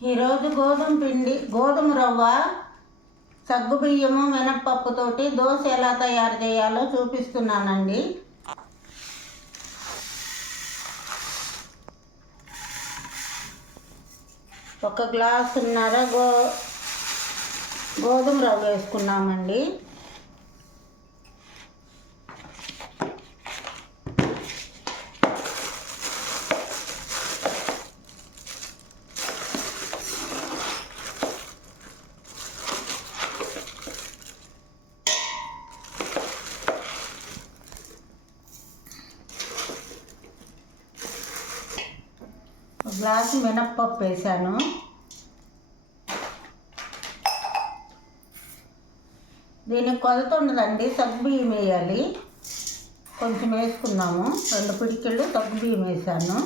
ఈరోజు గోధుమ రవ్వ, సగ్గుబియ్యము, మినప్పప్పుతోటి దోశ ఎలా తయారు చేయాలో చూపిస్తున్నానండి. ఒక గ్లాసున్నర గోధుమ రవ్వ వేసుకున్నామండి. గ్లాసు మినప్పప్పు వేసాను. దీనికి కొలత ఉండదండి, సగ్గుబియ్యం వేయాలి. కొంచెం వేసుకున్నాము, 2 పిడికిళ్ళు సగ్గుబియ్యం వేసాను.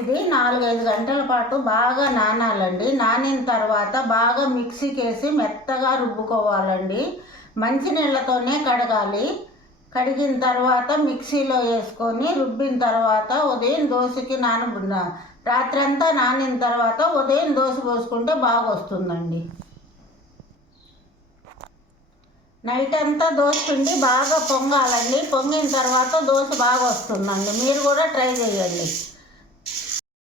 ఇది 4-5 గంటల పాటు బాగా నానాలండి. నానిన తర్వాత బాగా మిక్సీకి వేసి మెత్తగా రుబ్బుకోవాలండి. మంచినీళ్ళతోనే కడగాలి. కడిగిన తర్వాత మిక్సీలో వేసుకొని రుబ్బిన తర్వాత ఉదయం దోశకి రాత్రంతా నానిన తర్వాత ఉదయం దోశ పోసుకుంటే బాగా వస్తుందండి. నైట్ అంతా దోశ పిండి బాగా పొంగాలండి. పొంగిన తర్వాత దోశ బాగా వస్తుందండి. మీరు కూడా ట్రై చేయండి.